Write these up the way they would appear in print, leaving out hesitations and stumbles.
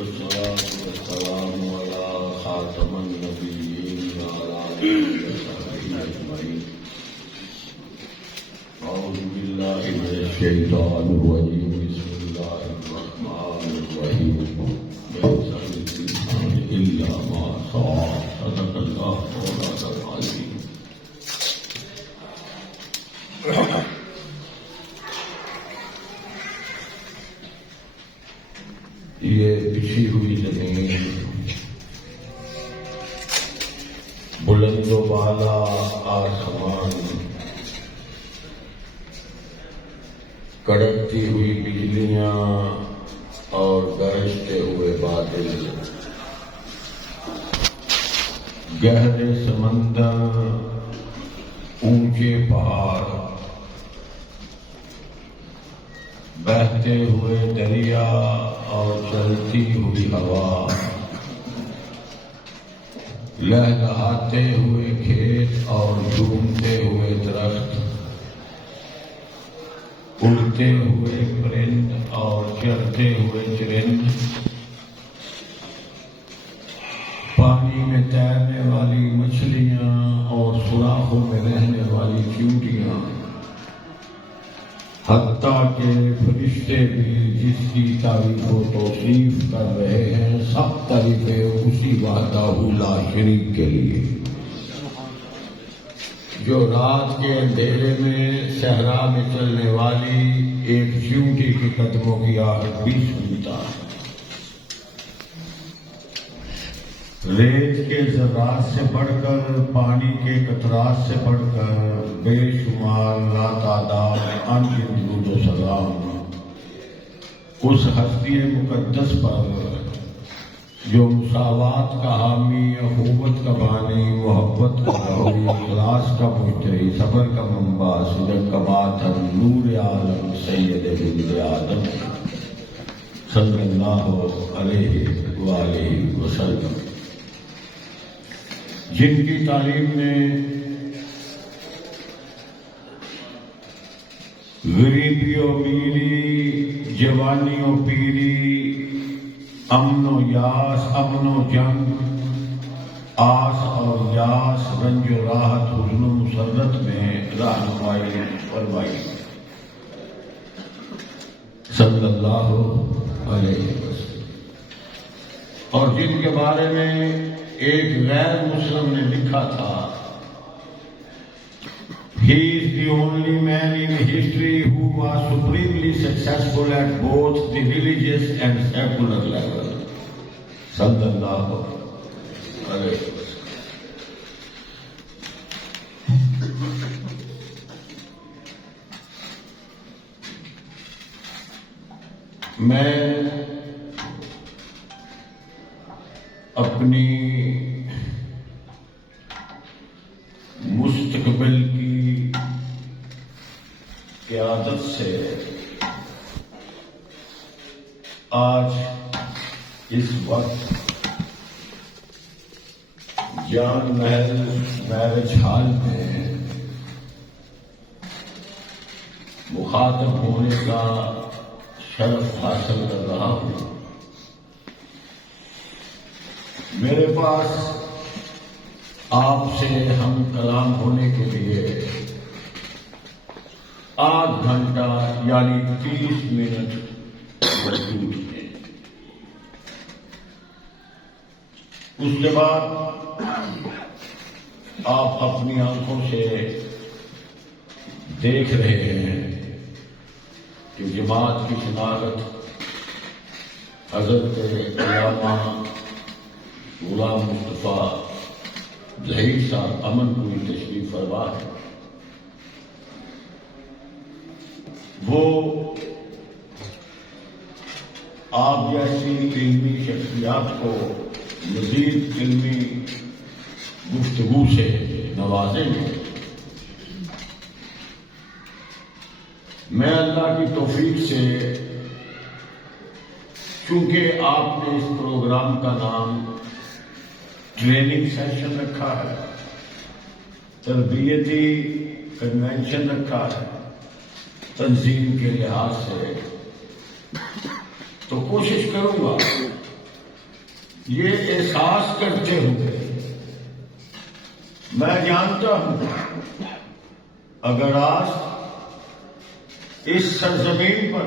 والصلاة والسلام على خاتم النبيين وعلى آله وصحبه أجمعين. أعوذ بالله من الشيطان الرجيم. بسم الله الرحمن الرحيم. ليس للإنسان إلا ما سعى. صدق الله مولانا العظيم. یہ بچھی ہوئی زمین بلند و بالا آسمان کڑکتی ہوئی بجلیاں اور گرجتے ہوئے بادل گہرے سمندر اونچے پہاڑ بہتے ہوئے دریا اور چلتی ہوئی ہوا لہلہاتے ہوئے کھیت اور جھومتے ہوئے درخت اڑتے ہوئے پرند اور چرتے ہوئے چرند پانی میں تیرنے والی مچھلیاں اور سوراخوں میں رہنے والی چیونٹیاں حتیٰ کہ فرشتے بھی جس کی تعریف و توصیف کر رہے ہیں سب تعریفیں اسی وحدہ لا شریک کے لیے جو رات کے اندھیرے میں صحرا میں چلنے والی ایک چیونٹی کے قدموں کی آہٹ بھی سنتا ہے. ریت کے ذرات سے بڑھ کر پانی کے قطرات سے بڑھ کر بے شمار لاتعداد انگن درود و سلام اس ہستی مقدس پر جو مساوات کا حامی، اخوت کا بانی، محبت کا بہوی، اخلاص کا مشتری، صبر کا منبع، صدق کا ماتم، نور عالم سید ولد آدم صلی اللہ علیہ وآلہ وسلم جن کی تعلیم نے غریبی و میری، جوانی و پیری، امن و یاس، امن و جنگ، آس اور یاس، رنج و راحت، حزن و مسرت میں رہنمائی فرمائی صلی اللہ علیہ وسلم. اور جن کے بارے میں ایک غیر مسلم نے لکھا تھا He is the only man in history who was supremely successful at both the religious and secular level. Sallallahu alayhi wa sallam. میں اپنی مستقبل کی قیادت سے آج اس وقت جان محل میرج ہال میں مخاطب ہونے کا شرف حاصل کر رہا ہوں. میرے پاس آپ سے ہم کلام ہونے کے لیے 8 گھنٹہ یعنی 30 منٹ موجود ہیں. اس کے بعد آپ اپنی آنکھوں سے دیکھ رہے ہیں کہ جماعت کی صدارت حضرت علامہ غلام مصطفیٰ ظہیر صاحب امن پوری تشریف فرما ہے. وہ آپ جیسی علمی شخصیات کو مزید علمی گفتگو سے نوازیں گے. میں اللہ کی توفیق سے، چونکہ آپ نے اس پروگرام کا نام ٹریننگ سیشن رکھا ہے، تربیتی کنونشن رکھا ہے، تنظیم کے لحاظ سے تو کوشش کروں گا یہ احساس کرتے ہوئے میں جانتا ہوں اگر آج اس سرزمین پر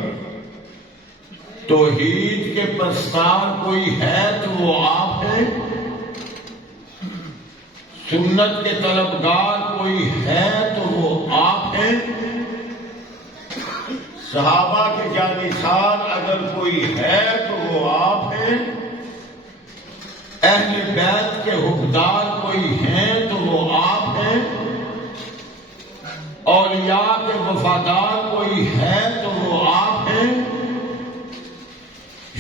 توحید کے پرستار کوئی ہے تو وہ آپ ہیں، سنت کے طلبگار کوئی ہے تو وہ آپ ہیں، صحابہ کے جانثار اگر کوئی ہے تو وہ آپ ہیں، اہل بیت کے حقدار کوئی ہیں تو وہ آپ ہیں، اولیاء کے وفادار کوئی ہے تو وہ آپ ہیں،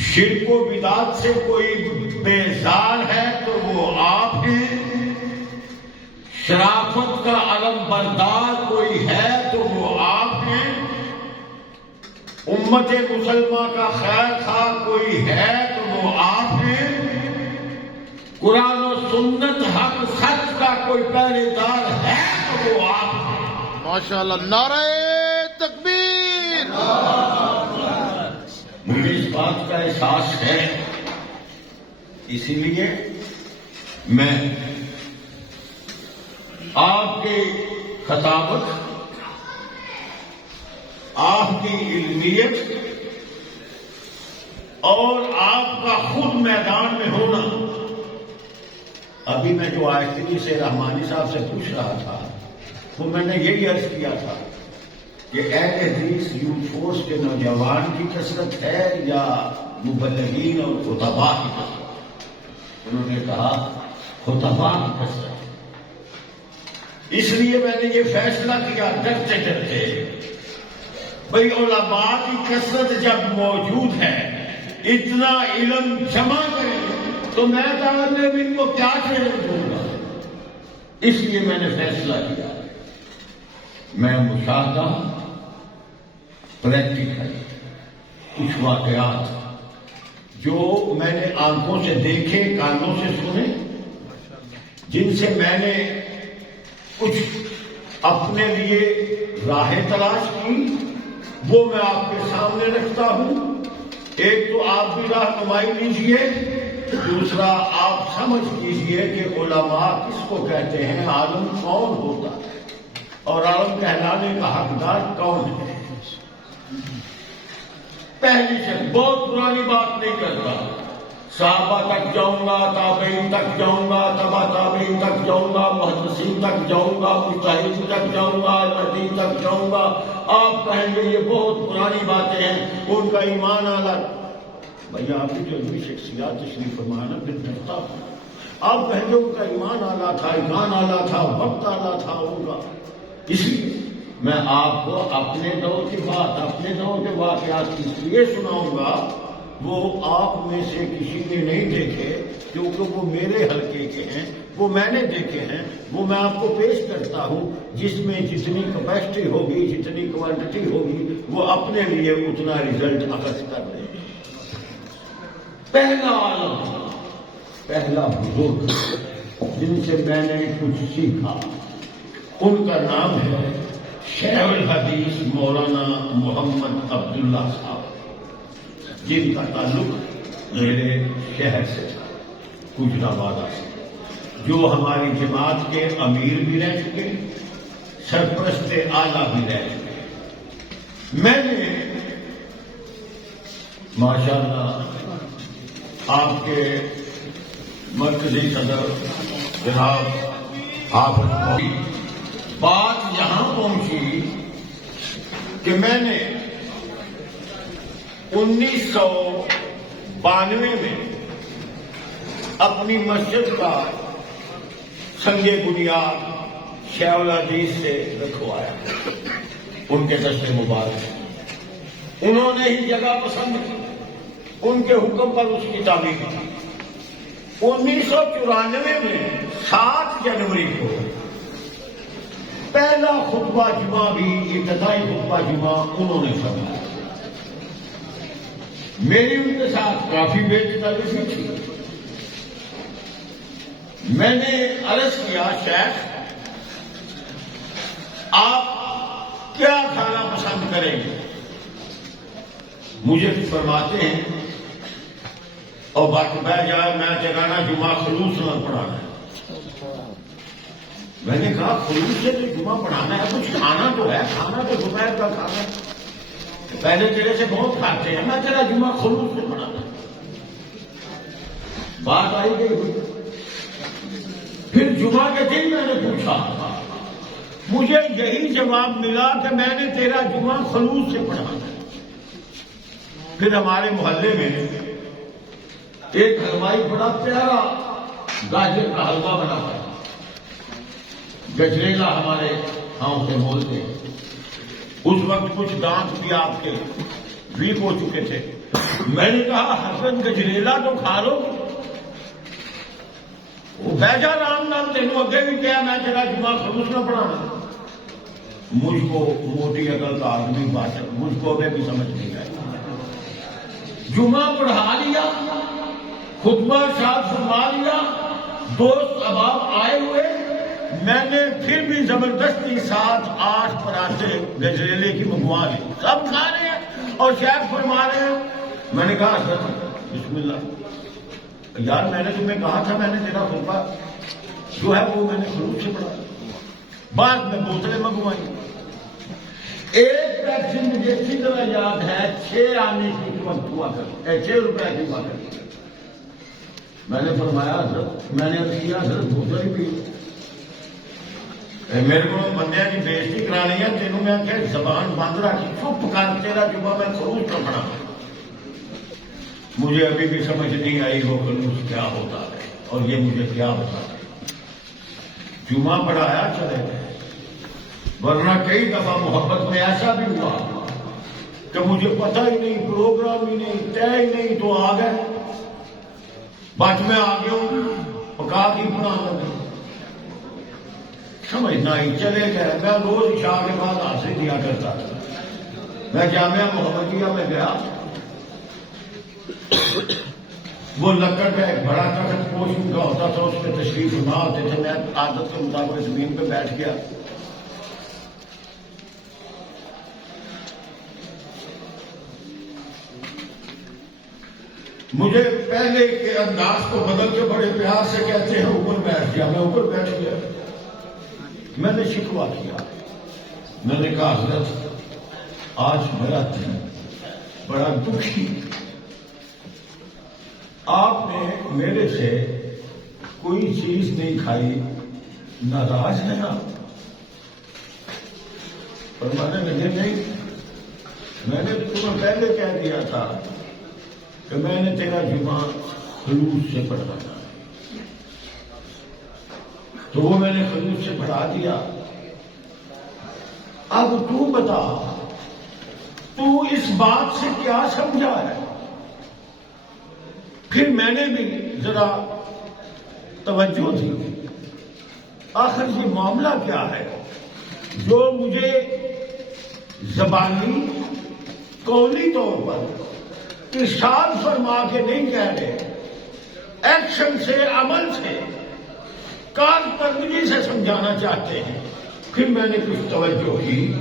شرک و بدعت سے کوئی بیزار ہے تو وہ آپ ہیں، شرافت کا علم بردار کوئی ہے تو وہ آپ ہیں، امت مسلمہ کا خیر خواہ کوئی ہے تو وہ آپ ہیں، قرآن و سنت حق سچ کا کوئی پہرے دار ہے تو وہ آپ ہیں۔ ماشاءاللہ، نعرہ تکبیر۔ مجھے اس بات کا احساس ہے، اسی لیے میں آپ کی خطابت، آپ کی علمیت اور آپ کا خود میدان میں ہونا، ابھی میں جو آیت سے رحمانی صاحب سے پوچھ رہا تھا وہ میں نے یہی عرض کیا تھا کہ اہل حدیث یوتھ فورس کے نوجوان کی کثرت ہے یا مبلغین اور خطباء کی کثرت؟ انہوں نے کہا خطباء کی کثرت۔ اس لیے میں نے یہ فیصلہ کیا ڈرتے ڈرتے، بھئی علماء کی کثرت جب موجود ہے، اتنا علم جمع کریں تو میں طالب علم کو کیا ٹریننگ دوں گا؟ اس لیے میں نے فیصلہ کیا میں مشاہدہ، پریکٹیکل کچھ واقعات جو میں نے آنکھوں سے دیکھے، کانوں سے سنے، جن سے میں نے کچھ اپنے لیے راہیں تلاش کی، وہ میں آپ کے سامنے رکھتا ہوں۔ ایک تو آپ بھی رہنمائی لیجیے، دوسرا آپ سمجھ لیجیے کہ علماء کس کو کہتے ہیں، عالم کون ہوتا ہے اور عالم کہلانے کا حقدار کون ہے۔ پہلی سے بہت پرانی بات نہیں کرتا، صحابہ تک جاؤں گا، تابعین تک جاؤں گا، تبع تابعین تک جاؤں گا، محدثین تک جاؤں گا، مجتہدین تک جاؤں گا، المدین تک جاؤں گا۔ آپ کہیں گے یہ بہت پرانی باتیں ہیں، ان کا ایمان اعلیٰ۔ بھائی آپ کی جو علمی شخصیات تشریف فرمانا پھر ڈرتا ہوں، آپ کہیں گے ان کا ایمان اعلیٰ تھا، ایمان اعلیٰ تھا، وقت اعلیٰ تھا ان کا۔ اس لیے میں آپ کو اپنے دور کی بات، اپنے دور کے واقعات اس لیے سناؤں گا، وہ آپ میں سے کسی نے نہیں دیکھے کیونکہ وہ میرے حلقے کے ہیں، وہ میں نے دیکھے ہیں، وہ میں آپ کو پیش کرتا ہوں۔ جس میں جتنی کیپیسٹی ہوگی، جتنی کوانٹٹی ہوگی، وہ اپنے لیے اتنا ریزلٹ اخذ کر لیں۔ پہلا عالم، پہلا بزرگ جن سے میں نے کچھ سیکھا، ان کا نام ہے شیخ الحدیث مولانا محمد عبداللہ صاحب، جن کا تعلق میرے شہر سے تھا، گجرانوالہ سے، جو ہماری جماعت کے امیر بھی رہ چکے، سرپرست اعلیٰ بھی رہ چکے۔ میں نے ماشاءاللہ آپ کے مرکزی صدر جناب حافظ بات یہاں پہنچی کہ میں نے 1992 میں اپنی مسجد کا سنگ بنیاد شیخ الحدیث سے رکھوایا، ان کے دست مبارک، انہوں نے ہی جگہ پسند کی، ان کے حکم پر اس کی تعمیر کی۔ 1994 میں 7 جنوری کو پہلا خطبہ جمعہ بھی، ابتدائی خطبہ جمعہ انہوں نے فرمایا۔ میری ان کے ساتھ کافی بے تکلفی تھی۔ میں نے عرض کیا شیخ آپ کیا کھانا پسند کریں گے؟ مجھے فرماتے ہیں اور بات بہ جائے میں چلانا جمعہ خلوص نہ پڑھانا ہے. میں نے کہا خلوص سے تو جمعہ پڑھانا ہے, کچھ کھانا تو ہے, کھانا تو دوپہر کا کھانا ہے, پہلے تیرے سے بہت کھاتے ہیں, میں تیرا جمعہ خلوص سے پڑھانا ہے. بات آئی گئی ہوئی. پھر جمعہ کے دن میں نے پوچھا, مجھے یہی جواب ملا کہ میں نے تیرا جمعہ خلوص سے پڑھانا ہے. پھر ہمارے محلے میں ایک حلوائی بڑا پیارا گاجر کا حلوہ بنا ہوا ہے, گجریلا ہمارے ہاں سے بولتے. اس وقت کچھ دانت بھی آپ کے ویک ہو چکے تھے. میں نے کہا حسن گجریلا تو کھا لو. وہ بیجا رام نام تینوں اگے بھی کیا میں تیرا جمعہ خلوص نہ پڑھانا. مجھ کو موٹی عقل کا آدمی بات, مجھ کو ابھی بھی سمجھ نہیں آئی. جمعہ پڑھا لیا, خطبہ شاد فرما لیا, دوست احباب آئے ہوئے, میں نے پھر بھی زبردستی 7-8 پراٹھے گجریلے کی منگوا لی. سب کھا رہے ہیں اور شیخ فرما رہے ہیں. میں نے کہا بسم اللہ یار, میں نے تمہیں کہا تھا میں نے تیرا خطبہ جو ہے وہ میں نے خلوص سے پڑھا. بعد میں بوتلیں منگوائی. ایک پیپسی مجھے اچھی طرح یاد ہے 6 آنے کی قیمت ہوا کر, 6 روپے کی بات ہے. میں نے فرمایا حضرت, میں نے کیا حضرت بوتل ہی پی. میرے کو بندے کی بےزتی کرانی ہے, تینوں میں کہ زبان بند رکھ, چپ کر, تیرا جمعہ میں خلوص کا پڑھا. مجھے ابھی بھی سمجھ نہیں آئی وہ خلوص کیا ہوتا ہے اور یہ مجھے کیا بتاتا ہے. جمعہ پڑھایا چلے گئے. ورنہ کئی دفعہ محبت میں ایسا بھی ہوا کہ مجھے پتہ ہی نہیں, پروگرام ہی نہیں, طے ہی نہیں, تو آ گئے. بات میں آ گیا ہوں, پکا کے بنا لگا, سمجھنا ہی چلے گئے. میں روز عشاء کے بعد حاصل دیا کرتا تھا. میں جامعہ محمدیہ میں گیا, وہ لکڑ کا ایک بڑا تخت پوشن کا ہوتا تھا, اس پہ تشریف فرما ہوتے تھے. میں عادت کے مطابق زمین پہ بیٹھ گیا. مجھے پہلے کے انداز کو بدل کے بڑے پیار سے کہتے ہیں اوپر بیٹھ گیا. میں اوپر بیٹھ گیا. میں نے شکوہ کیا. میں نے کہا حضرت آج میرا دن بڑا دکھی, آپ نے میرے سے کوئی چیز نہیں کھائی, ناراض ہے آپ؟ فرمانے لگے نہیں, میں نے تمہیں پہلے کہہ دیا تھا کہ میں نے تیرا جمعہ خلوص سے پڑھانا ہے, تو وہ میں نے خلوص سے پڑھا دیا. اب تو بتا, تو اس بات سے کیا سمجھا ہے؟ پھر میں نے بھی ذرا توجہ دی, آخر یہ معاملہ کیا ہے جو مجھے زبانی قولی طور پر ارشاد فرما کے نہیں کہہ رہے, ایکشن سے, عمل سے, کارکردگی سے سمجھانا چاہتے ہیں. پھر میں نے کچھ توجہ کی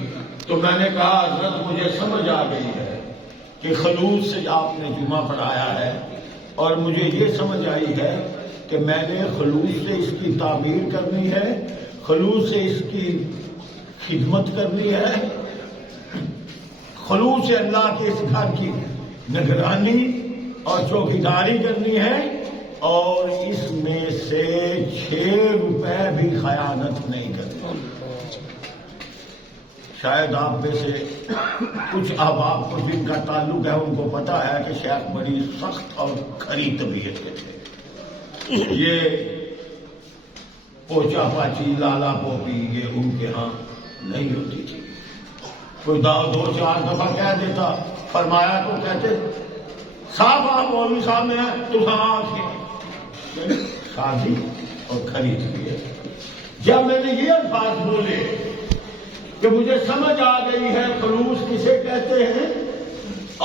تو میں نے کہا حضرت مجھے سمجھ آ گئی ہے کہ خلوص سے آپ نے جمعہ پڑھایا ہے, اور مجھے یہ سمجھ آئی ہے کہ میں نے خلوص سے اس کی تعمیر کرنی ہے, خلوص سے اس کی خدمت کرنی ہے, خلوص سے اللہ کے اس گھر کی نگرانی اور چوکیداری کرنی ہے, اور اس میں سے 6 روپے بھی خیانت نہیں کرنی. شاید آپ میں سے کچھ احباب کو جن کا تعلق ہے ان کو پتا ہے کہ شیخ بڑی سخت اور کھری طبیعت کے تھے. یہ پوچا پاچی, لالا پوپی یہ ان کے ہاں نہیں ہوتی تھی. کوئی 2-4 دفعہ کہہ دیتا, فرمایا تو کہتے صاحب آپ مولوی صاحب میں ہیں تو شادی اور کھری طبیعت. جب میں نے یہ الفاظ بولے کہ مجھے سمجھ آ گئی ہے خلوص کسے کہتے ہیں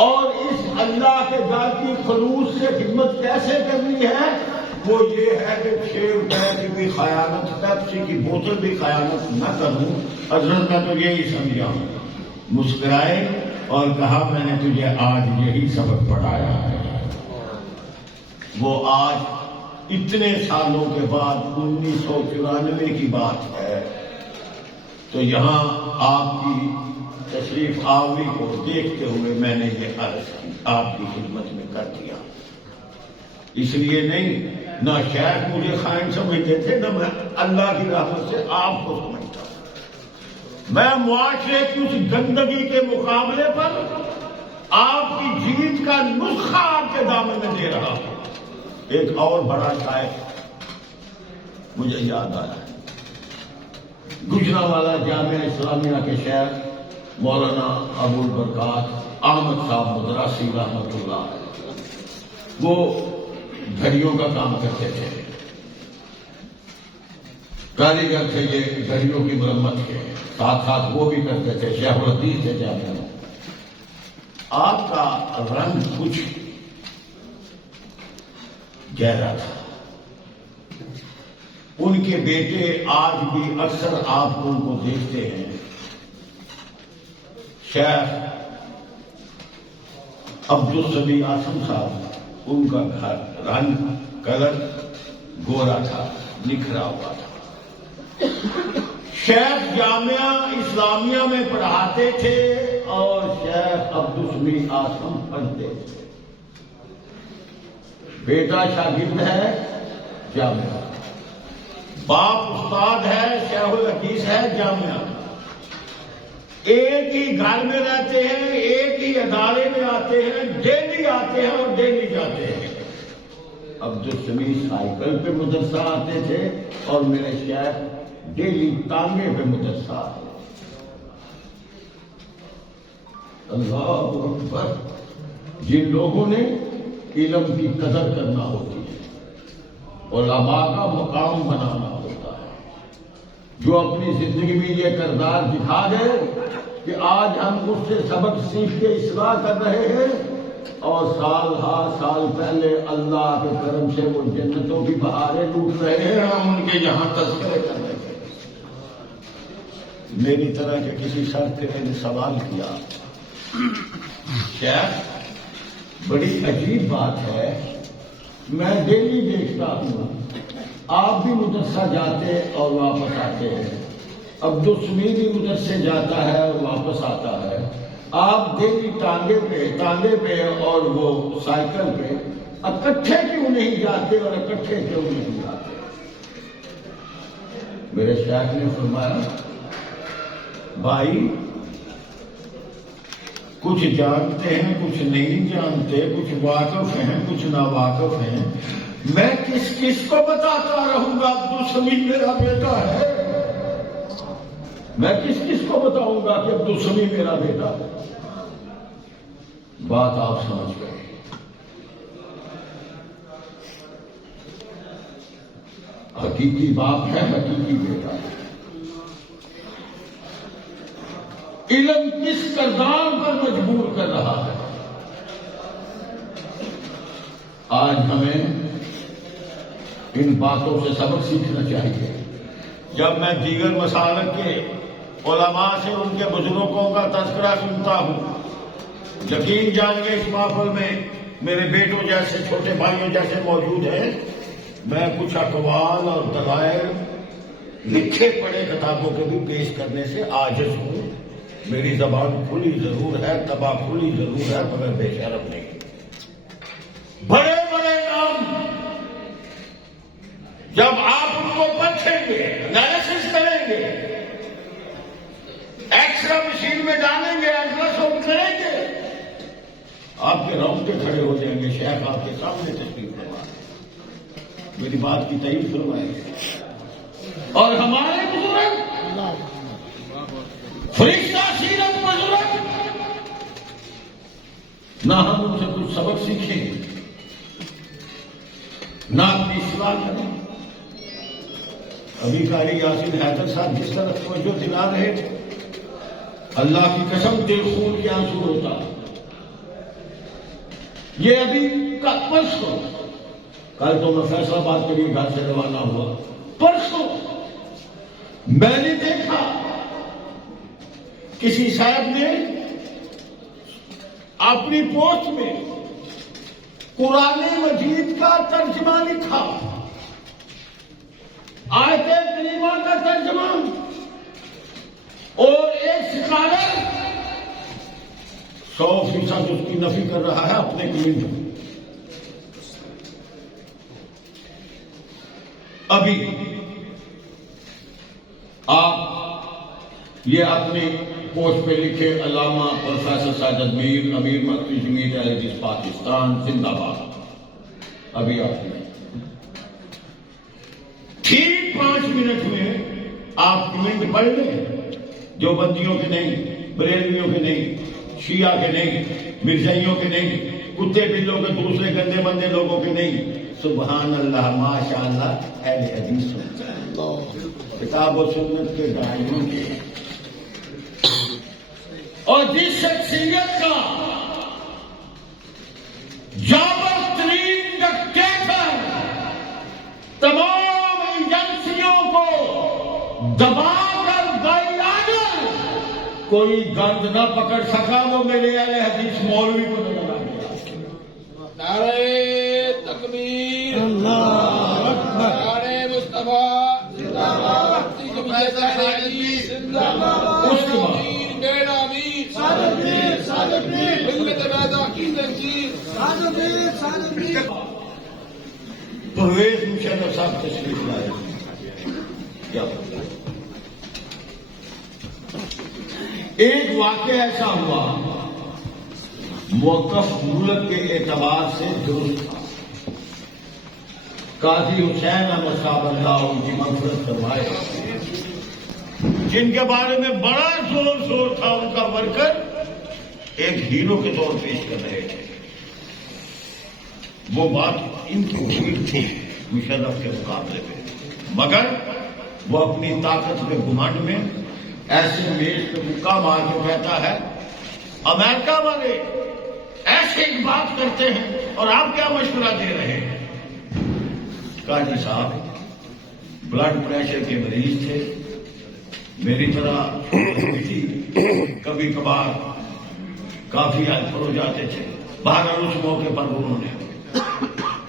اور اس اللہ کے گھر کی خلوص سے خدمت کیسے کرنی ہے, وہ یہ ہے کہ 6 روپے کی بھی خیانت, پیپسی کی بوتل بھی خیانت نہ کروں. حضرت میں تو یہی سمجھا ہوں. مسکرائے اور کہا میں نے تجھے آج یہی سبق پڑھایا ہے. وہ آج اتنے سالوں کے بعد 1994 کی بات ہے، تو یہاں آپ کی تشریف آوری کو دیکھتے ہوئے میں نے یہ عرض کی، آپ کی خدمت میں کر دیا۔ اس لیے نہیں، نہ شیخ مجھے خائن سمجھتے تھے، نہ میں اللہ کی رحمت سے آپ کو سمجھتا ہوں۔ میں معاشرے کی اس گندگی کے مقابلے پر آپ کی جیت کا نسخہ آپ کے دامن میں دے رہا ہوں۔ ایک اور بڑا شاعر مجھے یاد آیا ہے، گجرانوالہ جامعہ اسلامیہ کے شیخ مولانا ابو البرکات احمد صاحب مدراسی رحمۃ اللہ، وہ گھڑیوں کا کام کرتے تھے، کاریگر تھے یہ گھڑیوں کی مرمت کے، ساتھ ساتھ وہ بھی کرتے تھے، شیخ الحدیث تھے جامعہ میں۔ آپ کا رنگ کچھ گہرا تھا۔ ان کے بیٹے آج بھی اکثر آپ ان کو دیکھتے ہیں، شیخ عبدالسمی آسم صاحب، ان کا گھر رنگ کلر گورا تھا، نکھرا ہوا تھا۔ شیخ جامعہ اسلامیہ میں پڑھاتے تھے اور شیخ عبدالسمی آسم پڑھتے تھے۔ بیٹا شاگرد ہے جامعہ، باپ استاد ہے، شیخ الحدیث ہے جامعہ، ایک ہی گھر میں رہتے ہیں، ایک ہی ادارے میں آتے ہیں، ڈیلی آتے ہیں اور ڈیلی جاتے ہیں۔ عبدالسمی سائیکل پہ مدرسہ آتے تھے اور میرے شیخ ڈیلی تانگے پہ مدرسہ آتے تھے۔ اللہ اکبر! جن لوگوں نے علم کی قدر کرنا ہوتی ہے، علماء کا مقام بنانا ہوتا ہے، جو اپنی زندگی میں یہ کردار دکھا دے کہ آج ہم اس سے سبق سیکھ کے اصلاح کر رہے ہیں اور سال ہر سال پہلے اللہ کے کرم سے وہ جنتوں کی بہاریں لوٹ رہے ہیں، ہم ان کے یہاں تذکرے کر رہے ہیں۔ میری طرح کے کسی شخص نے سوال کیا، شیخ بڑی عجیب بات ہے، میں ڈیلی دیکھتا ہوں آپ بھی مدرسہ جاتے اور واپس آتے ہیں، عبدالسمی بھی مدرسے جاتا ہے اور واپس آتا ہے، آپ ڈیلی ٹانگے پہ اور وہ سائیکل پہ اکٹھے کیوں نہیں جاتے اور اکٹھے کیوں نہیں جاتے؟ میرے شیخ نے فرمایا، بھائی کچھ جانتے ہیں، کچھ نہیں جانتے، کچھ واقف ہیں، کچھ ناواقف ہیں، میں کس کس کو بتاتا رہوں گا عبدالسمی میرا بیٹا ہے؟ میں کس کس کو بتاؤں گا کہ عبدالسمی میرا بیٹا ہے؟ بات آپ سمجھ گئے۔ حقیقی باپ ہے، حقیقی بیٹا ہے۔ علم کس کردار پر مجبور کر رہا ہے؟ آج ہمیں ان باتوں سے سبق سیکھنا چاہیے۔ جب میں دیگر مسالک کے علماء سے ان کے بزرگوں کا تذکرہ سنتا ہوں، یقین جانیے اس محفل میں میرے بیٹوں جیسے چھوٹے بھائیوں جیسے موجود ہیں، میں کچھ اقوال اور دلائل لکھے پڑھے کتابوں کے بھی پیش کرنے سے عاجز ہوں۔ میری زبان کھلی ضرور ہے، طبع کھلی ضرور ہے، مگر بے شرم نہیں۔ بڑے بڑے نام جب آپ ان کو پرکھیں گے، انالیسس کریں گے، ایکسرے مشین میں ڈالیں گے، الٹراساؤنڈ کریں گے، آپ کے رونگٹے کھڑے ہو جائیں گے۔ شیخ آپ کے سامنے تشریف فرما، میری بات کی تائید فرمائیں گے۔ اور ہمارے بزرگ فرشتہ سیرت بزرگ، نہ ہم ان سے کچھ سبق سیکھیں، نہ اپنی اصلاح کریں۔ ابھی قاری یاسین حیدر صاحب جس طرح توجہ دلا رہے تھے، اللہ کی قسم دل خون کے آنسو ہوتا۔ یہ ابھی پرسوں، کل تو میں فیصلہ باد کے لیے گھر سے روانہ ہوا، پرسوں میں نے دیکھا کسی صاحب نے اپنی پوسٹ میں قرآن مجید کا ترجمہ لکھا، آیت کریمہ کا ترجمہ، اور ایک اسکالر 100% اس کی نفی کر رہا ہے اپنے کمیونٹی میں۔ ابھی آپ یہ اپنی پوسٹ پہ لکھے علامہ پروفیسر ساجد میر، امیر مرکزی جمعیت اہل حدیث پاکستان زندہ باد۔ ابھی آپ نے ٹھیک 5 منٹ میں آپ کمنٹ پڑھ لیں، جو بندیوں کے نہیں، بریلویوں کے نہیں، شیعہ کے نہیں، مرزائیوں کے نہیں، کتے بلوں کے دوسرے گندے بندے لوگوں کے نہیں، سبحان اللہ ماشاء اللہ اہل حدیث کتاب و سنت کے دائروں کے۔ اور جس شخصیت کا جابر ترین ڈکٹیٹر تمام ایجنسیوں کو دبا کر بائیانر کوئی گند نہ پکڑ سکا، وہ میرے اہل حدیث مولوی کو نظر آ گیا۔ نعرہ تکبیر، نعرہ مصطفیٰ زندہ باد، جمعیت اہل حدیث زندہ باد، اس کے بعد پرویز مشرف صاحب تشریف لائے، کیا ایک واقعہ ایسا ہوا موقف ملک کے اعتبار سے درست تھا۔ قاضی حسین احمد صاحب اللہ ان کی مغفرت کروائے، جن کے بارے میں بڑا زور تھا، ان کا ورکر ایک ہیرو کے طور پیش کر رہے تھے۔ وہ بات ان کی ٹھیک تھی مشرف کے مقابلے میں، مگر وہ اپنی طاقت کے گھمنڈ میں ایسے میز پہ مکہ مار کے کہتا ہے امریکہ والے ایسے ایک بات کرتے ہیں اور آپ کیا مشورہ دے رہے ہیں؟ قاضی صاحب بلڈ پریشر کے مریض تھے، میری طرح تھی، کبھی کبھار کافی ہائپر ہو جاتے تھے، بہرحال اس موقع پر انہوں نے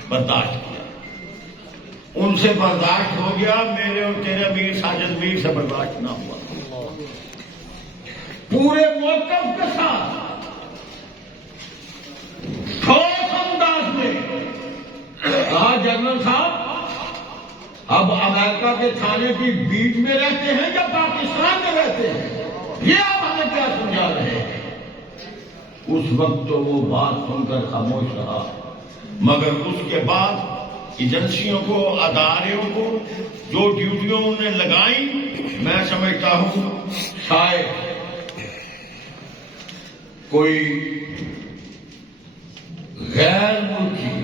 برداشت کیا، ان سے برداشت ہو گیا، میرے اور تیرے امیر ساجد میر سے برداشت نہ ہوا۔ پورے موقف کے ساتھ ٹھوس انداز میں کہا جنرل صاحب اب امریکہ کے تھانے کی بیٹ میں رہتے ہیں یا پاکستان میں رہتے ہیں؟ یہ آپ ہمیں کیا سمجھا رہے ہیں؟ اس وقت تو وہ بات سن کر خاموش رہا، مگر اس کے بعد ایجنسیوں کو، اداروں کو جو ڈیوٹیوں انہیں لگائیں، میں سمجھتا ہوں شاید کوئی غیر ملکی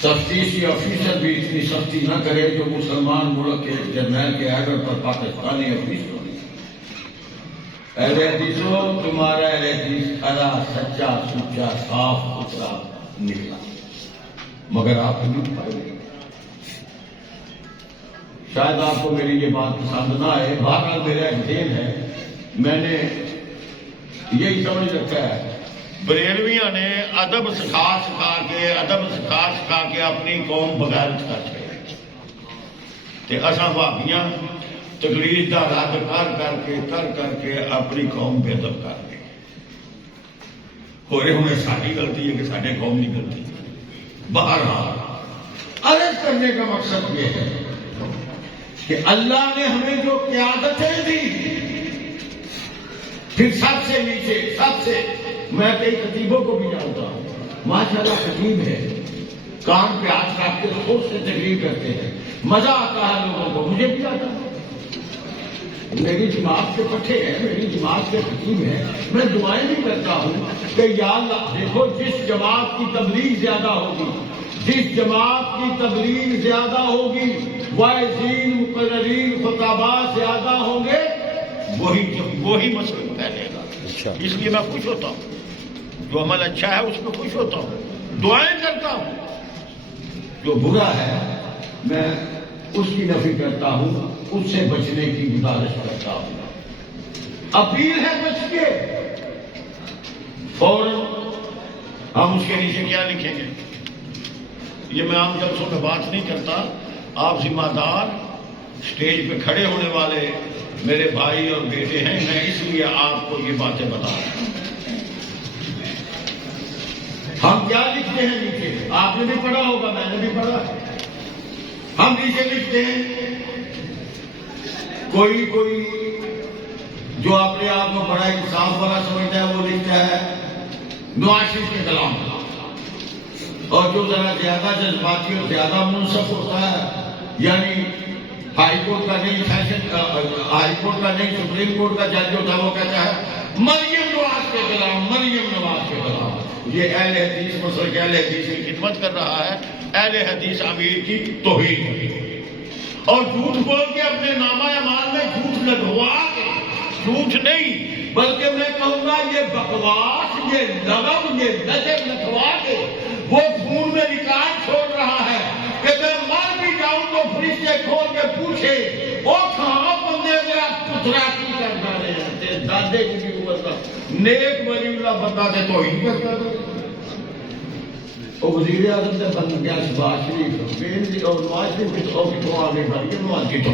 تفتیشی آفیسر بھی اتنی سختی نہ کرے جو مسلمان ملک کے جرنیل کے آرڈر پر پاکستانی آفیسر۔ اہل حدیثوں، تمہارا اہل حدیث کھڑا، سچا، سچا، صاف ستھرا نکلا، مگر آپ نہیں پائے۔ شاید آپ کو میری یہ بات پسند نہ آئے، بہرحال میرا ایک ذہن ہے، میں نے یہی سمجھ رکھا ہے بریلویاں نے ادب سکھا کے اپنی قوم بغیرت کر کے اصا بھابیاں تقریر کا رد کر کے اپنی قوم بے ادب کر گئے۔ ہوئے ہمیں ساری غلطی ہے کہ سارے قوم نہیں غلطی۔ بہرحال عرض کرنے کا مقصد یہ ہے کہ اللہ نے ہمیں جو قیادتیں دی، پھر سب سے نیچے، سب سے میں کئی خطیبوں کو بھی جانتا ہوں، ماشاءاللہ خطیب ہے، کان پہ ہاتھ رکھ کے سوچ سے تقریر کرتے ہیں، مزہ آتا ہے لوگوں کو، مجھے بھی آتا ہے۔ میری جماعت کے پٹھے ہیں، میری جماعت کے خطیب ہیں، میں دعائیں بھی کرتا ہوں کہ یا اللہ دیکھو جس جماعت کی تبلیغ زیادہ ہوگی، جس جماعت کی تبلیغ زیادہ ہوگی، واعظین، مقررین، خطباء زیادہ ہوں گے، وہی مسئلہ پھیلے گا۔ اس لیے میں خوش ہوتا ہوں، جو عمل اچھا ہے اس میں خوش ہوتا ہوں، دعائیں کرتا ہوں، جو برا ہے میں اس کی نفی کرتا ہوں، اس سے بچنے کی گزارش کرتا ہوں۔ اپیل ہے بچ کے، فوراً ہم اس کے نیچے کیا لکھیں گے؟ یہ میں عام جلسوں میں بات نہیں کرتا. آپ ذمہ دار اسٹیج پہ کھڑے ہونے والے میرے بھائی اور بیٹے ہیں، میں اس لیے آپ کو یہ باتیں بتا رہا ہوں. ہم کیا لکھتے ہیں نیچے؟ آپ نے بھی پڑھا ہوگا، میں نے بھی پڑھا. ہم نیچے لکھتے ہیں، کوئی جو اپنے آپ کو بڑا انصاف والا سمجھتا ہے وہ لکھتا ہے نواز شریف کے کلام، اور جو ذرا زیادہ جذباتی اور زیادہ منصف ہوتا ہے، یعنی ہائی کورٹ کا نہیں سپریم کورٹ کا جج ہوتا ہے، وہ کہتا ہے مریم نواز کے کلام، مریم نواز کے کلام. یہ اہل حدیث مسلک اہل حدیث کی خدمت کر رہا ہے، اہل حدیث امیر کی توہین کر رہی ہے، اور جھوٹ بول کے اپنے نامہ اعمال میں جھوٹ لگوا کے، جھوٹ نہیں بلکہ میں کہوں گا یہ بکواس، یہ لغم، یہ نظر لکھوا کے وہ خون میں ریکارڈ چھوڑ رہا ہے کہ میں مر بھی جاؤں تو فرشتے کھول کے پوچھے وہ کہاں بندے میرا پترا کی کر رہے ہیں، دادے کی بھی عمر کا نیک ولی اللہ بندہ سے توہین کرتا ہے. وہ وزیر اعظم سے بن گیا شہباز شریف، اور نواز شریف کی تو آ گئی مریم نواز کی تو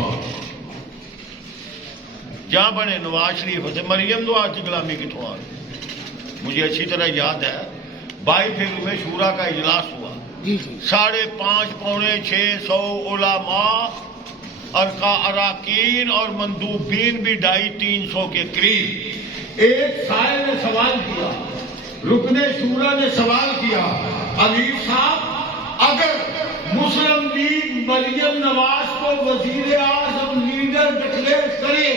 جہاں بنے نواز شریف ہوتے مریم نواز کی غلامی کی تو آ گئی. مجھے اچھی طرح یاد ہے 22 فروری میں شورا کا اجلاس ہوا، 5.5 پونے 600 علماء اراکین اور مندوبین بھی 250-300 کے قریب. ایک سائل نے سوال کیا، رکن شورا نے سوال کیا، امیر صاحب اگر مسلم لیگ مریم نواز کو وزیر اعظم لیڈر ڈکلیئر کرے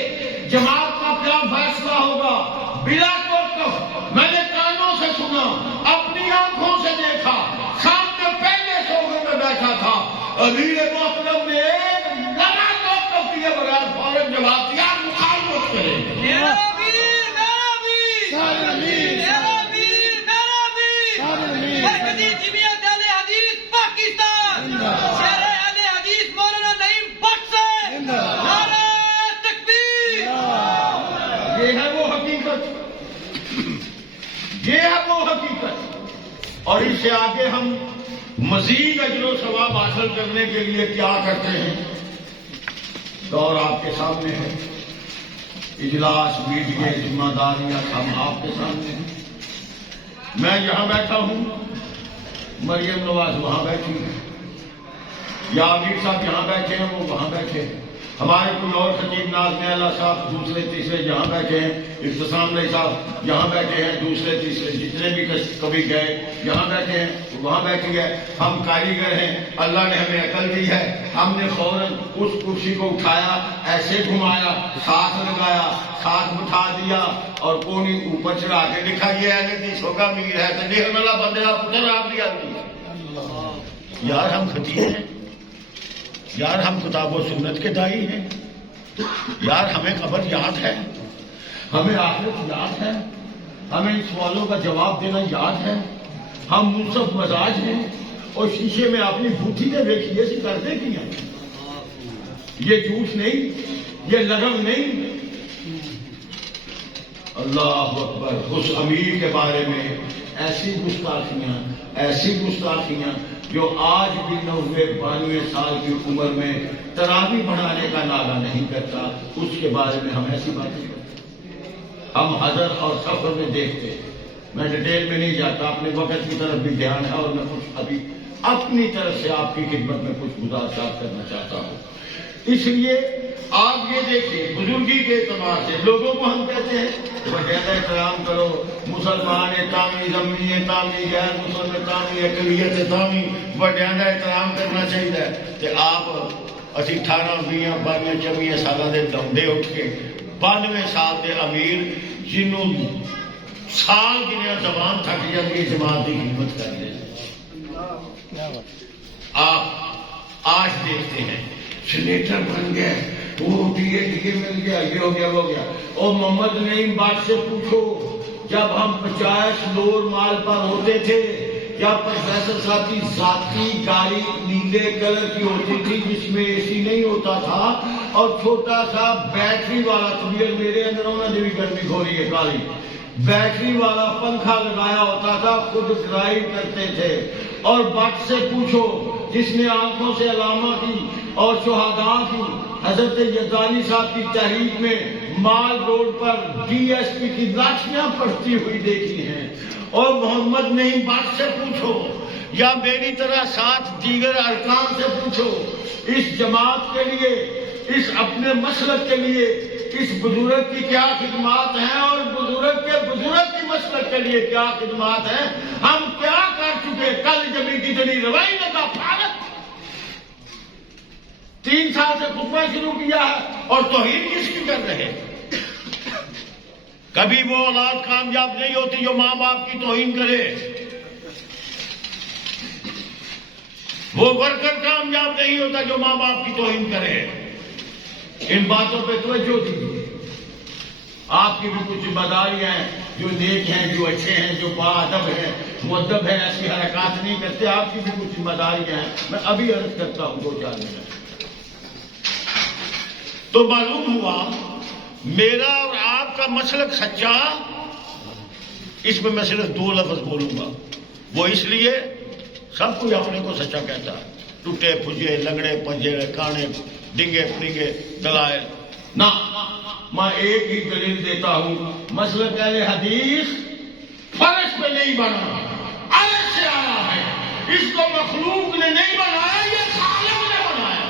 جماعت کا کیا فیصلہ ہوگا؟ بلا توقف میں نے کانوں سے سنا، اپنی آنکھوں سے دیکھا، سامنے پہلے صوبے میں بیٹھا تھا. امیر محترم نے ایک لگا توقف کیے بغیر فوراً جواب دیا مخالفت کرے. یہ ہے وہ حقیقت. اور اس سے آگے ہم مزید اجر و ثواب حاصل کرنے کے لیے کیا کرتے ہیں؟ دور آپ کے سامنے ہے، اجلاس میڈیا ذمہ داریاں ہم آپ کے سامنے ہیں. میں یہاں بیٹھا ہوں، مریم نواز وہاں بیٹھی ہے، یا امیر صاحب یہاں بیٹھے ہیں، وہ وہاں بیٹھے ہیں. ہمارے کوئی اور خطیب نازم اللہ صاحب دوسرے تیسرے یہاں بیٹھے ہیں، اختصام علیہ صاحب یہاں بیٹھے ہیں، دوسرے تیسرے جتنے بھی کبھی گئے یہاں بیٹھے ہیں، وہاں بیٹھ گئے. ہم کاریگر ہیں، اللہ نے ہمیں عقل دی ہے، ہم نے فوراً اس کرسی کو اٹھایا، ایسے گھمایا، ساتھ لگایا، ساتھ بٹھا دیا، اور کونی اوپر چڑھا کے لکھا یہ اہل حدیث ہوگا میر ہے تو دیکھ والا بندے آپ پتر آپ دیا. یار ہم خطیب ہیں، یار ہم کتاب و سنت کے دائی ہیں، یار ہمیں قبر یاد ہے، ہمیں آخرت یاد ہے، ہمیں ان سوالوں کا جواب دینا یاد ہے. ہم منصف مزاج ہیں، اور شیشے میں اپنی بوٹھی نے دیکھی ایسی کرتے کی ہیں. یہ جھوٹ نہیں، یہ لغم نہیں. اللہ اکبر. اس امیر کے بارے میں ایسی گستاخیاں جو آج بھی 92 سال کی عمر میں تراویح بڑھانے کا نعرہ نہیں کرتا، اس کے بارے میں ہم ایسی باتیں کرتے. ہم حضر اور سفر میں دیکھتے. میں ڈیٹیل میں نہیں جاتا، اپنے وقت کی طرف بھی دھیان ہے، اور میں کچھ ابھی اپنی طرف سے آپ کی خدمت میں کچھ گزارشات کرنا چاہتا ہوں. اس لیے آپ یہ دیکھیں، بزرگی کے اعتبار سے لوگوں کو ہم کہتے ہیں وجہ احترام کرو، مسلمان تامی، ضمی تامی، غیر مسلم تامی، اقلیت تامی، وجہ احترام کرنا چاہیے. کہ آپ اسی 18 20 22 24 سالوں کے دمدے اٹھ کے 92 سال کے امیر جنہوں سال گنیا زبان تھک جاتی ہے جماعت کی خدمت کر دیں. آپ آج دیکھتے ہیں سینیٹر بن گئے، وہ ڈیے مل گیا، یہ ہو گیا وہ ہو گیا. اور محمد نعیم بات سے پوچھو، جب ہم 50 لور مال پر ہوتے تھے، یا پروفیسر صاحب کی ذاتی گاڑی نیلے کلر کی ہوتی تھی جس میں اے سی نہیں ہوتا تھا، اور چھوٹا سا بیٹری والا طبیعت میرے اندر انہوں نے بھی گرمی کھولی ہے کالی. بیٹری والا پنکھا لگایا ہوتا تھا، خود ڈرائیو کرتے تھے. اور وقت سے پوچھو جس نے آنکھوں سے علامہ کی اور شہداء کی. حضرت یزدانی صاحب کی تحریک میں مال روڈ پر ڈی ایس پی کی لاٹھیاں پڑتی ہوئی دیکھی ہیں. اور محمد نہیں، بات سے پوچھو یا میری طرح ساتھ دیگر ارکان سے پوچھو، اس جماعت کے لیے، اس اپنے مسلک کے لیے اس بزرگ کی کیا خدمات ہیں اور بزرگ کی مسلک کے لیے کیا خدمات ہیں. ہم کیا کر چکے؟ کل جبھی کی جڑی روائی لگا فارغ 3 سال سے خطبہ شروع کیا ہے اور توہین کس کی کر رہے؟ کبھی وہ اولاد کامیاب نہیں ہوتی جو ماں باپ کی توہین کرے، وہ ورکر کامیاب نہیں ہوتا جو ماں باپ کی توہین کرے. ان باتوں پہ توجہ دیجیے. آپ کی بھی کچھ ذمہ داریاں ہیں، جو نیک ہیں، جو اچھے ہیں، جو باادب ہیں، مؤدب ہیں، ایسی حرکات نہیں کرتے. آپ کی بھی کچھ ذمہ داریاں ہیں. میں ابھی عرض کرتا ہوں 2-4 منٹ. تو معلوم ہوا میرا اور آپ کا مسلک سچا. اس میں صرف 2 لفظ بولوں گا. وہ اس لیے سب کوئی اپنے کو سچا کہتا ہے، ٹوٹے پھجے لنگڑے پنجے کانے ڈنگے پڑنگے دلائل نہ. میں ایک ہی دلیل دیتا ہوں، مسلک اہل حدیث فرش پہ نہیں بنا، الگ سے آیا ہے. اس کو مخلوق نے نہیں بنایا، یہ خالق نے بنایا.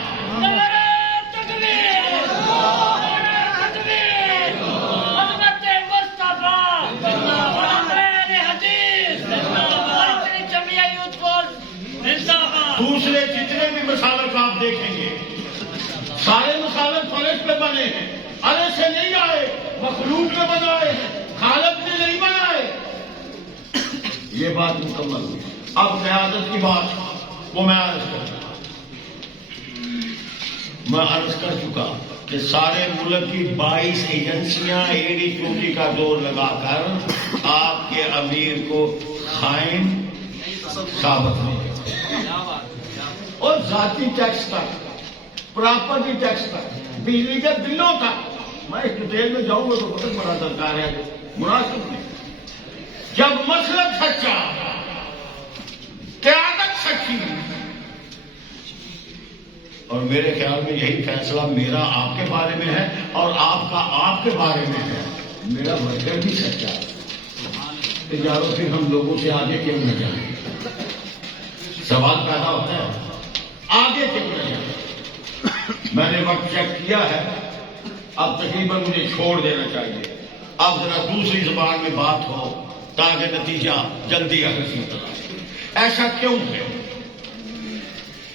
دوسرے جتنے بھی مسالک آپ دیکھیں گے سارے مسالک فرش پہ بنے ہیں، الگ سے نہیں آئے، مخلوق نے بنائے، خالق نے نہیں بنائے. یہ بات مکمل ہوئی. اب قیادت کی بات وہ میں عرض کر چکا کہ سارے ملک کی 22 ایجنسیاں ایڑی چوٹی کا زور لگا کر آپ کے امیر کو خائن ثابت نہیں. اور ذاتی ٹیکس تک، پراپرٹی ٹیکس تک، بجلی کے بلوں تک. میں اس ڈیٹیل میں جاؤں گا تو بہت بڑا درکار ہے، مناسب نہیں. جب مسلک سچا، قیادت سچی، اور میرے خیال میں یہی فیصلہ میرا آپ کے بارے میں ہے اور آپ کا آپ کے بارے میں ہے. میرا ورکر بھی سچا ہے. یارو پھر ہم لوگوں سے آگے کیوں نہ جائیں؟ سوال پیدا ہوتا ہے آگے کیوں نہ جائیں؟ میں نے وقت چیک کیا ہے، اب تقریباً مجھے چھوڑ دینا چاہیے. اب ذرا دوسری زبان میں بات ہو تاکہ نتیجہ جلدی حاصل ہو. ایسا کیوں ہے؟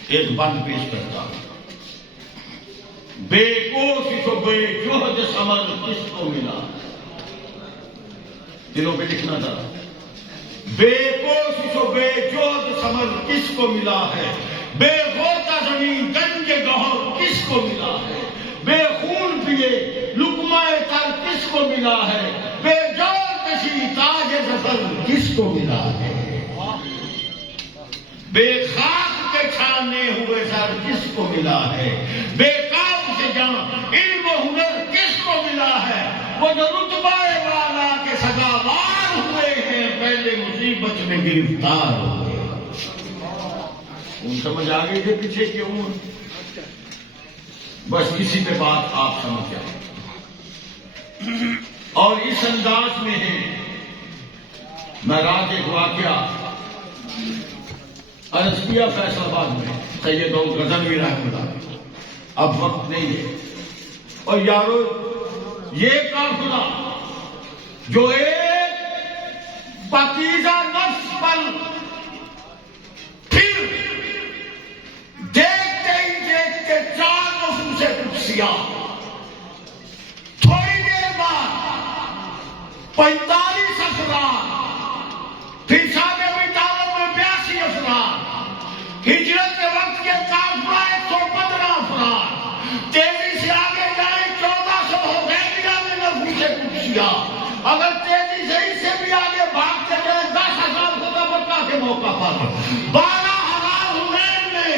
ایک بند پیش کرتا ہوں. بے کوشش و بے جہد ثمر کس کو ملا؟ دلوں پہ لکھنا تھا. بے کوشش و بے جہد ثمر کس کو ملا ہے؟ بے غوطہ زمین گنج گہر کس کو ملا ہے؟ بے خون پیے لقمہ تر کس کو ملا ہے؟ بے جان کشی تاج ظفر کس کو ملا ہے؟ بے خاک کے چھانے ہوئے سر کس کو ملا ہے؟ بے کام سے جان علم و ہنر کس کو ملا ہے؟ وہ جو رتبہ والا کے سزاوار ہوئے ہیں پہلے مصیبت میں گرفتار ہوئے. ان سمجھ آ گئی کہ پیچھے کیوں؟ بس کسی پہ بات آپ سمجھ جائیں. اور اس انداز میں ہے. میں رات ایک واقعہ عرض کیا فیصل آباد میں سید غزنوی رحمۃ اللہ. اب وقت نہیں ہے. اور یارو یہ قافلہ جو ایک پاکیزہ نفس پر پھر دیکھتے ہی دیکھتے 4 نفوس قدسیہ، تھوڑی دیر بعد 45 افراد، پھر صاحب طالب میں 82 افراد، ہجرت کے وقت کے قافلہ 115 افراد، تیزی سے آگے جائیں 1400 ہو گئے. نفوس قدسیہ اگر تیزی سے اس سے بھی آگے بھاگتے جائیں 10,000 خدا مکہ کے موقع پر، 12,000 حنین میں.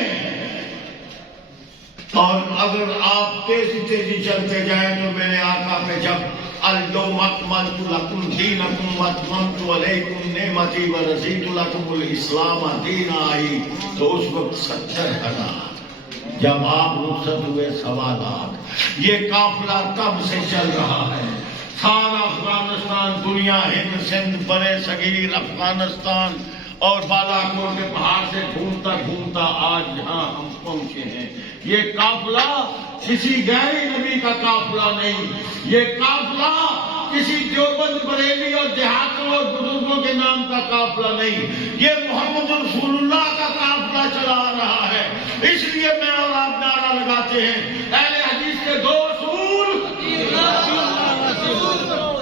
اور اگر آپ تیزی چلتے جائیں تو میرے آقا پہ جب اليوم اکملت لکم دینکم واتممت علیکم نعمتی ورضیت لکم الاسلام دینا آئی تو اس وقت 70,000 جب آپ رخصت ہوئے 1.25 یہ قافلہ کب سے چل رہا ہے؟ سارا افغانستان، دنیا، ہند، سندھ، برے صغیر افغانستان اور بالا کوٹ کے پہاڑ سے گھومتا گھومتا آج یہاں ہم پہنچے ہیں۔ یہ قافلہ کسی غیر نبی کا قافلہ نہیں، یہ قافلہ کسی دیوبند بریلی اور دیہاتوں اور بزرگوں کے نام کا قافلہ نہیں، یہ محمد رسول اللہ کا قافلہ چلا آ رہا ہے۔ اس لیے میں اور آپ نعرہ لگاتے ہیں اہل حدیث کے 2 اصول،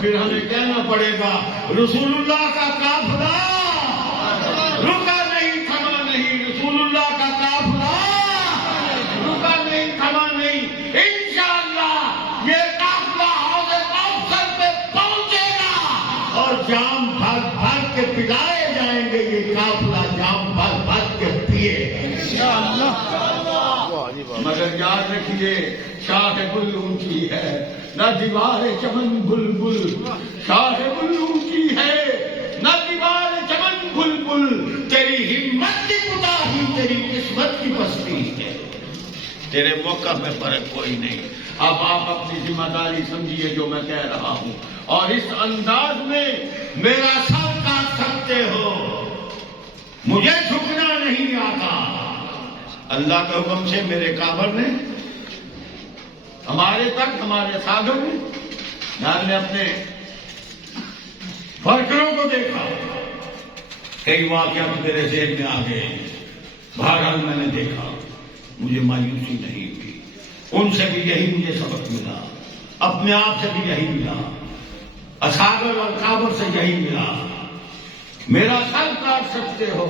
پھر ہمیں کہنا پڑے گا رسول اللہ کا قافلہ رکا نہیں، تھما نہیں، رسول اللہ کا قافلہ رکا نہیں، تھما نہیں۔ انشاءاللہ یہ قافلہ حوض کوثر پہ پہنچے گا اور جام بھر بھر کے پلائے جائیں گے، یہ قافلہ جام بھر بھر کے پیے گا۔ مگر یاد رکھیے شاہ گل اونچی ہے نہ دیوار چمن بلبل، شاہ گل اونچی ہے نہ دیوار چمن بلبل، تیری ہمت کی کوتاہی تیری قسمت کی پستی ہے، تیرے موقع میں فرق کوئی نہیں۔ اب آپ اپنی ذمہ داری سمجھیے جو میں کہہ رہا ہوں، اور اس انداز میں میرا سر کاٹ سکتے ہو، مجھے جھکنا نہیں آتا۔ اللہ کے حکم سے میرے کابر نے ہمارے تک، ہمارے سادھوں نے اپنے فرقوں کو دیکھا، کئی واقعات میرے ذہن میں آ گئے، بہرحال میں نے دیکھا، مجھے مایوسی نہیں ہوئی، ان سے بھی یہی مجھے سبق ملا، اپنے آپ سے بھی یہی ملا، اصحاب اور کابر سے یہی ملا۔ میرا سر کاٹ سکتے ہو،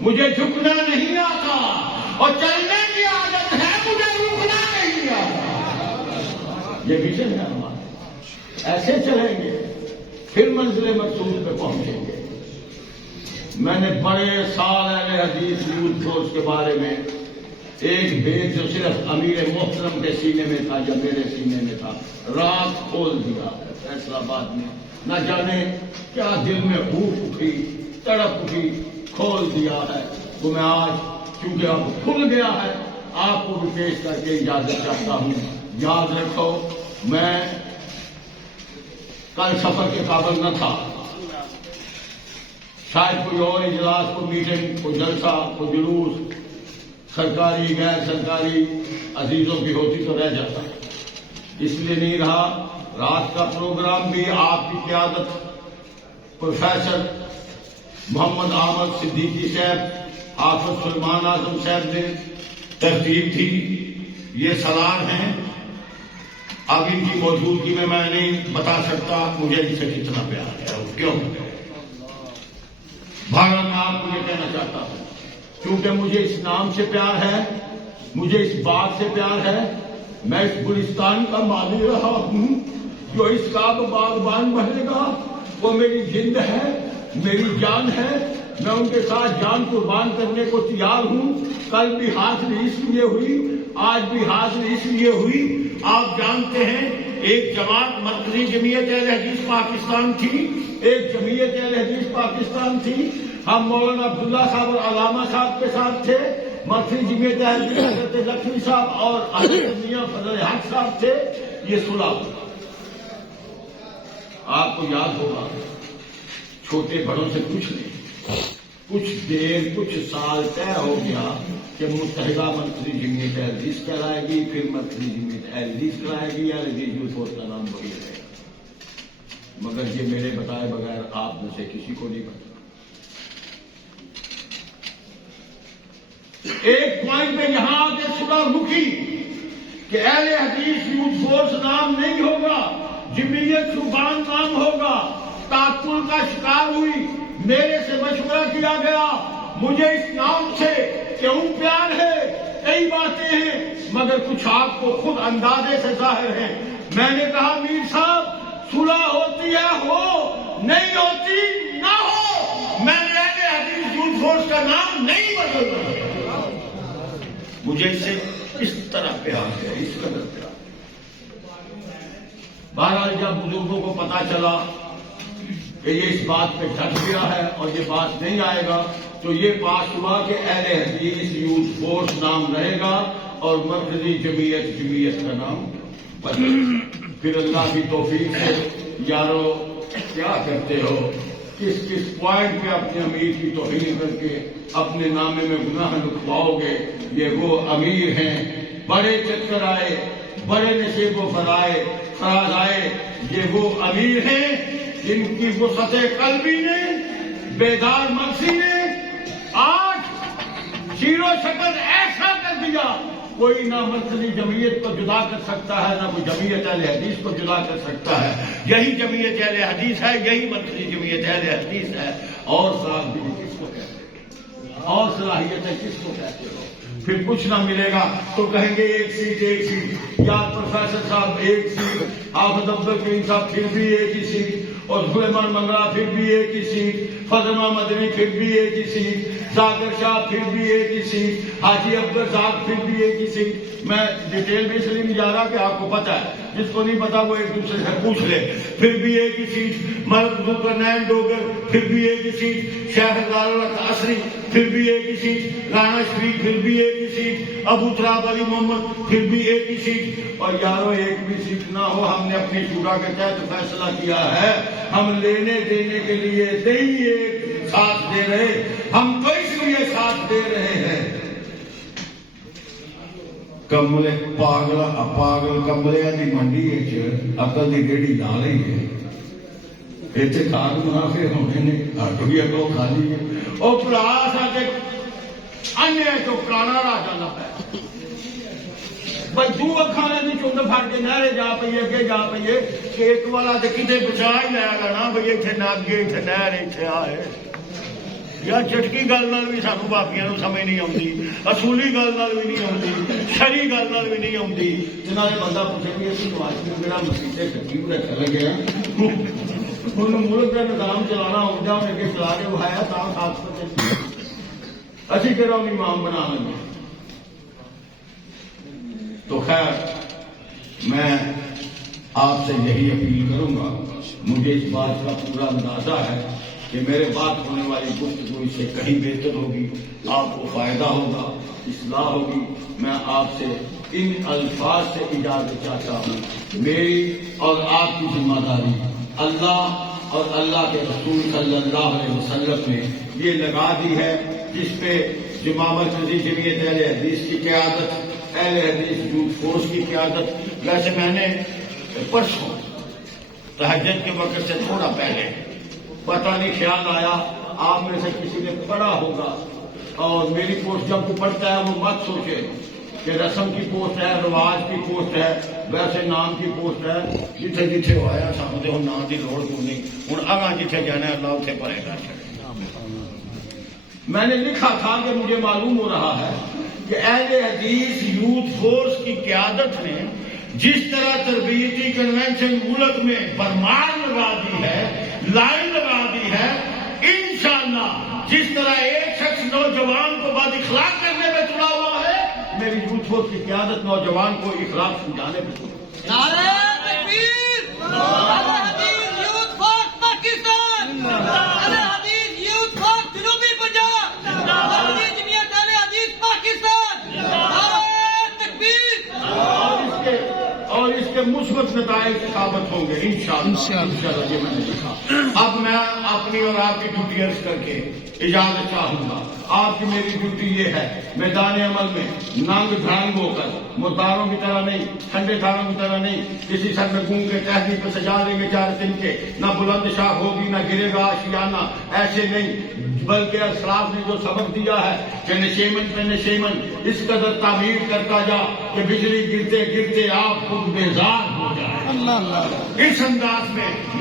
مجھے جھکنا نہیں آتا، اور چلنے کی عادت ہے، مجھے رکنا نہیں آتا۔ یہ ویژن ہے ہمارا، ایسے چلیں گے پھر منزل مقصود پہ پہنچیں گے۔ میں نے بڑے سال اہل حدیث یوتھ فورس کے بارے میں ایک بھید جو صرف امیر محترم کے سینے میں تھا یا میرے سینے میں تھا، رات کھول دیا فیصل آباد میں، نہ جانے کیا دل میں بھوک اٹھی، تڑپ اٹھی، کھول دیا ہے وہ۔ میں آج کیونکہ اب کھل گیا ہے آپ کو بھی پیش کر کے اجازت چاہتا ہوں۔ یاد رکھو میں کل سفر کے قابل نہ تھا، شاید کوئی اور اجلاس، کوئی میٹنگ، کوئی جلسہ، کوئی جلوس سرکاری غیر سرکاری عزیزوں کی ہوتی تو رہ جاتا، اس لیے نہیں رہا۔ رات کا پروگرام بھی آپ کی قیادت پروفیسر محمد احمد صدیقی صاحب، حافظ سلمان اعظم صاحب نے ترتیب تھی۔ یہ سالار ہیں، اب ان کی موجودگی میں نہیں بتا سکتا مجھے ان سے کتنا پیار ہے اور کیوں۔ بھارت میں آپ کو یہ کہنا چاہتا ہوں، کیونکہ مجھے اس نام سے پیار ہے، مجھے اس بات سے پیار ہے، میں اس گلستان کا مالی رہا ہوں، جو اس کا باغبان بنے گا وہ میری جند ہے، میری جان ہے، میں ان کے ساتھ جان قربان کرنے کو تیار ہوں۔ کل بھی حاضری اس لیے ہوئی، آج بھی حاضری اس لیے ہوئی، آپ جانتے ہیں ایک جماعت مرکزی جمعیت اہل حدیث پاکستان تھی، ایک جمعیت اہل حدیث پاکستان تھی، ہم مولانا عبداللہ صاحب اور علامہ صاحب کے ساتھ تھے، مرکزی جمعیت اہل حدیث حضرت لکھوی صاحب اور حضرت میاں فضل حق صاحب تھے، یہ صلح ہوئی۔ آپ کو یاد ہوگا چھوٹے بڑوں سے کچھ نہیں، کچھ دیر کچھ سال طے ہو گیا کہ متحدہ مرکزی جمعیت اہل حدیث کہلائے گی، پھر مرکزی جمعیت اہل حدیث کہلائے گی، اہل حدیث یوتھ فورس کا نام وہی رہے گا، مگر یہ میرے بتائے بغیر آپ میں سے کسی کو نہیں پتا۔ ایک پوائنٹ میں یہاں آ کے صلح رکی کہ اہل حدیث یوتھ فورس نام نہیں ہوگا، جمعیت سبحان نام ہوگا، تعطل کا شکار ہوئی، میرے سے مشورہ کیا گیا، مجھے اس نام سے کیوں پیار ہے، کئی باتیں ہیں مگر کچھ آپ کو خود اندازے سے ظاہر ہے۔ میں نے کہا میر صاحب صلح ہوتی ہے ہو، نہیں ہوتی نہ ہو، میں نے اہل حدیث یوتھ فورس کا نام نہیں بدلنا، مجھے اس سے اس طرح پیار ہے، اس قدر پیار۔ بہرحال جب بزرگوں کو پتا چلا کہ یہ اس بات پہ ڈٹ گیا ہے اور یہ بات نہیں آئے گا، تو یہ پاس ہوا کہ اہل حدیث یوتھ فورس نام رہے گا اور مرکزی جمعیت کا نام بدل۔ پھر اللہ کی توفیق سے یارو کیا کرتے ہو، کس پوائنٹ پہ اپنے امیر کی توہین کر کے اپنے نامے میں گناہ لکھواؤ گے؟ یہ وہ امیر ہیں، بڑے چکر آئے، بڑے نشیب و فراز آئے، یہ وہ امیر ہیں جن کی وسعت قلبی نے، بیدار مغزی نے آج شیر و شکل ایسا کر دیا، کوئی نہ مرکزی جمعیت کو جدا کر سکتا ہے، نہ کوئی جمعیت اہل حدیث کو جدا کر سکتا ہے۔ یہی جمعیت اہل حدیث ہے، یہی مرکزی جمعیت اہل حدیث ہے۔ اور صلاحیت کس کو کہتے ہو؟ اور صلاحیتیں کس کو کہتے ہو؟ پھر کچھ نہ ملے گا تو کہیں گے ایک سیٹ، یا پروفیسر صاحب ایک سیٹ، حافظ عبد الکریم صاحب پھر بھی ایک ہی سیٹ، اور سلیمان منگلا پھر بھی ایک ہی سیٹ، فضل مدنی پھر بھی ایک ہی سیٹ، ذاکر شاہ پھر بھی ایک ہی سیٹ، حاجی عبدالرزاق پھر بھی ایک ہی سیٹ۔ میں ڈیٹیل میں اس لیے نہیں جا رہا کہ آپ کو پتا ہے، جس کو نہیں پتا وہ ایک دوسرے سے پوچھ لے۔ پھر بھی ایک ہی سیٹ، ملک ذوالقرنین ڈوگر پھر بھی ایک ہی سیٹ، شیخ الحق عصری پھر بھی ایک ہی سیٹ، رانا شریف پھر بھی ایک ہی سیٹ، ابو تراب علی محمد پھر بھی ایک ہی سیٹ۔ اور یارو ایک بھی سیٹ نہ ہو، ہم نے اپنی شورا کے تحت فیصلہ کیا ہے، ہم لینے دینے کے لیے نہیں ایک ساتھ دے رہے، ہم تو اس لیے ساتھ دے رہے ہیں۔ کملے پاگل کملے کی منڈی عقل کی ریڑھی لا رہی ہے، اتنے کھاد منافع ہونے نے، ہٹ بھی اگوں خالی ہے۔ وہ پلاس آ کے انیا تو پرانا راجا نہ پہ بھائی دو اکھانے کی چند پھڑ کے نہرے جا پی اگے جا پیے کہ ایک والا تو کتنے بچا ہی لیا گا نا بھائی اتنے نہ اگے اتنے نہر اتنے آئے۔ یا چٹکی گل نال بھی سانو باقیاں نو سمجھ نہیں آتی، اصولی گل نال بھی نہیں آتی، شرعی گل نال بھی نہیں آتی۔ جنہاں نے بندہ پوچھے کہ اسی نواز میں میرا مسیطے ترتیب رکھنے لگے ہوں ملک کا نظام چلانا ہوتا انہیں اگے چلا کے بہایا تا ساتھ پہ اسی طرح انہیں امام بنا لیں۔ تو خیر میں آپ سے یہی اپیل کروں گا، مجھے اس بات کا پورا اندازہ ہے کہ میرے بات ہونے والی گفتگو اس سے کہیں بہتر ہوگی، آپ کو فائدہ ہوگا، اصلاح ہوگی۔ میں آپ سے ان الفاظ سے اجازت چاہتا ہوں، میری اور آپ کی ذمہ داری اللہ اور اللہ کے رسول صلی اللہ علیہ وسلم نے یہ لگا دی ہے، جس پہ جمع مرکزی جمعیت اہل حدیث کی قیادت، اہل حدیث یوتھ فورس کی قیادت۔ ویسے میں نے پرسوں تہجد کے وقت سے تھوڑا پہلے پتہ نہیں خیال آیا آپ میں سے کسی نے پڑھا ہوگا، اور میری پوسٹ جب وہ پڑھتا ہے وہ مت سوچے کہ رسم کی پوسٹ ہے، رواج کی پوسٹ ہے، ویسے نام کی پوسٹ ہے، جتھے جتھے وہ آیا سامنے ہوں نام کی لوڑ کو نہیں، ہوں اگاں جتھے جانا ہے اللہ اتنے پڑے گا۔ میں نے لکھا تھا کہ مجھے معلوم ہو رہا ہے کہ اہل حدیث یوتھ فورس کی قیادت نے جس طرح تربیتی کنونشن ملک میں برمار لگا دی ہے، لائن لگا دی ہے، انشاءاللہ جس طرح ایک شخص نوجوان کو بد اخلاق کرنے میں تلا ہوا ہے، میری یوتھ فورس کی قیادت نوجوان کو اخلاق سمجھانے میں تلا۔ نعرہ تکبیر، اہل حدیث یوتھ فورس پاکستان، اہل حدیث یوتھ فورس جنوبی پنجاب، مرکزی جمعیت اہل حدیث پاکستان، نعرہ تکبیر۔ اور اس کے مثبت نتائج ثابت ہوں گے انشاءاللہ۔ یہ میں نے لکھا۔ اب میں اپنی اور آپ کی ڈیوٹی عرض کر کے اجازت چاہوں گا۔ آپ کی میری ڈیوٹی یہ ہے، میدان عمل میں ننگ دھڑنگ ہو کر، مرداروں کی طرح نہیں، ٹھنڈے تھاروں کی طرح نہیں، کسی سر میں گونگ کے تہذیب پہ سجا دیں گے 4 دن کے، نہ بلند شاخ ہوگی نہ گرے گا آشیانہ، ایسے نہیں، بلکہ اسلاف نے جو سبق دیا ہے کہ نشیمن پہ نشیمن اس قدر تعمیر کرتا جا کہ بجلی گرتے گرتے آپ خود بیزار ہو جائے۔ اس انداز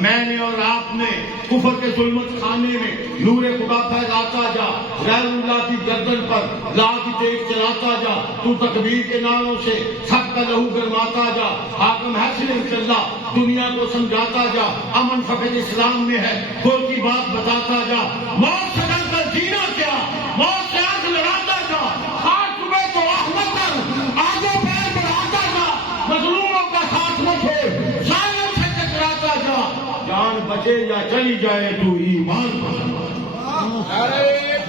میں نے اور آپ نے کفر کے ظلمت خانے میں نور خدا پھیلاتا جا، غیر اللہ کی گردن پر لا کی تیز چلاتا جا، تو تکبیر کے نعروں سے سب کا لہو گرماتا جا، حاکم ہے صرف اللہ، دنیا کو سمجھاتا جا، امن فقط اسلام میں ہے، گول کی بات بتاتا جا، موت سے ڈر کر جینا کیا، موت سے آنکھ لڑاتا جا، خاک صبح تو رحمت کر، آگے پیر بڑھاتا جا، مظلوموں کا ساتھ نہ چھوڑ، ظالم سے بسے یا چلی جائے تو ایمان پر۔ نعرہ